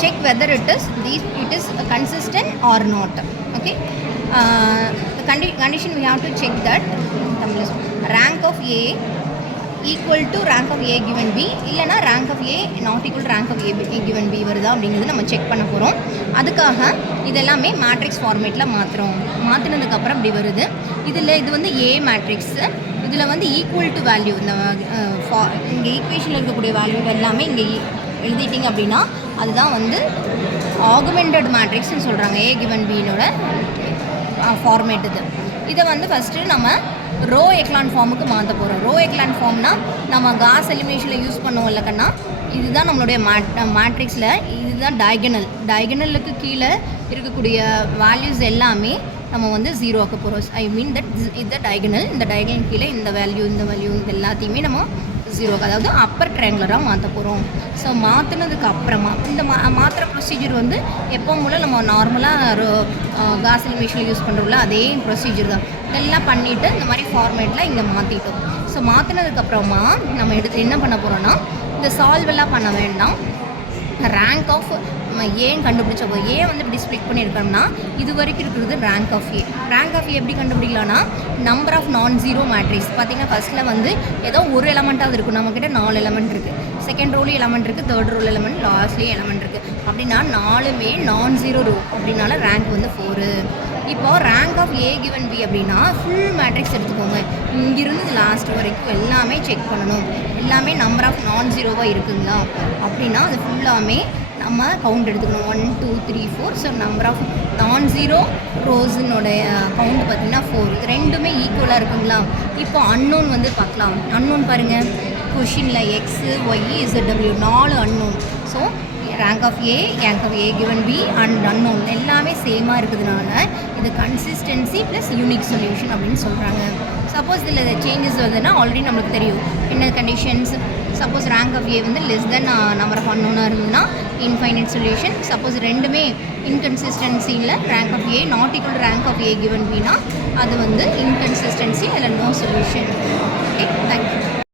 check whether it is consistent or not. Okay, the condition we have to check that rank of A equal to rank of A given B இல்லைனா rank of A not equal to rank of A given B வருதா அப்படிங்கிறது நம்ம check பண்ண போகிறோம். அதுக்காக இதெல்லாமே matrix ஃபார்மேட்டில் மாற்றினதுக்கப்புறம் இப்படி வருது. இது வந்து A மேட்ரிக்ஸு. இதில் வந்து ஈக்குவல் டு வேல்யூ இந்த இங்கே ஈக்குவேஷனில் இருக்கக்கூடிய வேல்யூ எல்லாமே இங்கே எழுதிட்டிங்க அப்படின்னா அதுதான் வந்து ஆகுமெண்டட் மேட்ரிக்ஸ்ன்னு சொல்கிறாங்க. A given Bனோட ஃபார்மேட் இது. இதை வந்து ஃபஸ்ட்டு நம்ம ரோ எக்லான் ஃபார்முக்கு மாற்ற போகிறோம். ரோ எக்லான் ஃபார்ம்னால் நம்ம காஸ் எலிமினேஷனில் யூஸ் பண்ணுவோம் இல்லைக்கன்னா இதுதான் நம்மளுடைய மேட்ரிக்ஸில் இதுதான் டயகனலுக்கு கீழே இருக்கக்கூடிய வேல்யூஸ் எல்லாமே நம்ம வந்து ஜீரோ ஆக்க போகிறோம். ஐ மீன் தட் இது டயகனல். இந்த டயகனல் கீழே இந்த வேல்யூ இது எல்லாத்தையுமே நம்ம ஜீரோ, அதாவது அப்பர் ட்ரையாங்குலராக மாற்ற போகிறோம். ஸோ மாற்றினதுக்கு அப்புறமா இந்த மாற்றுற ப்ரொசீஜர் வந்து எப்போ மூலம் நம்ம நார்மலாக காஸ் எலிமினேஷனில் யூஸ் பண்ணுறோம்ல அதே ப்ரொசீஜர் தான். இதெல்லாம் பண்ணிவிட்டு இந்த மாதிரி ஃபார்மேட்டில் இங்கே மாற்றிட்டோம். ஸோ மாற்றினதுக்கப்புறமா நம்ம என்ன பண்ண போகிறோன்னா இந்த சால்வெல்லாம் பண்ண வேண்டாம். ரேங்க் ஆஃப் ஏன் கண்டுபிடிச்சப்போ ஏ வந்து இப்படி ஸ்ப்ளிட் பண்ணியிருக்கோம்னா இது வரைக்கும் இருக்கிறது rank of A. Rank of A எப்படி கண்டுபிடிக்கலாம்னா number of non zero matrix பார்த்திங்கன்னா ஃபஸ்ட்டில் வந்து ஏதோ ஒரு எலமெண்ட்டாவது இருக்கும். நம்மக்கிட்ட 4 எலமெண்ட் இருக்குது. செகண்ட் ரோலையும் எலமெண்ட் இருக்குது, தேர்ட் ரோல் எலமெண்ட், லாஸ்ட்லேயும் எலமெண்ட் இருக்குது. அப்படின்னா 4மே நான் ஜீரோ ரோ. அப்படின்னால ரேங்க் வந்து 4. இப்போது rank of A given B அப்படின்னா ஃபுல் மேட்ரிக்ஸ் எடுத்துக்கோங்க. இங்கிருந்து லாஸ்ட் வரைக்கும் எல்லாமே செக் பண்ணணும். எல்லாமே நம்பர் ஆஃப் நான் ஜீரோவாக இருக்குங்களா அப்படின்னா அது ஃபுல்லாமே நம்ம கவுண்ட் எடுத்துக்கணும். 1 2 3 4. So number of non zero ரோஸினோடைய count பார்த்திங்கன்னா 4. இது ரெண்டுமே ஈக்குவலாக இருக்குங்களா. இப்போ அன்னோன் வந்து பார்க்கலாம். அன்னோன் பாருங்கள், கொஷினில் எக்ஸு ஒய் இசட்டபிள்யூ 4 unknown. So rank of A given B and unknown எல்லாமே சேமாக இருக்கிறதுனால இது கன்சிஸ்டன்சி ப்ளஸ் யூனிக் சொல்யூஷன் அப்படின்னு சொல்கிறாங்க. சப்போஸ் இதில் சேஞ்சஸ் வருதுன்னா ஆல்ரெடி நம்மளுக்கு தெரியும் என்ன conditions. Suppose rank of A வந்து லெஸ் தென் நம்பர் ஆஃப் அன்னோனாக இருந்ததுன்னா இன்ஃபைனைட் சொல்யூஷன். சப்போஸ் ரெண்டுமே இன்கன்சிஸ்டன்சியில் rank of A not equal rank of A given பின்னா அது வந்து இன்கன்சிஸ்டன்சி அதில் நோ சொல்யூஷன். Okay, thank you.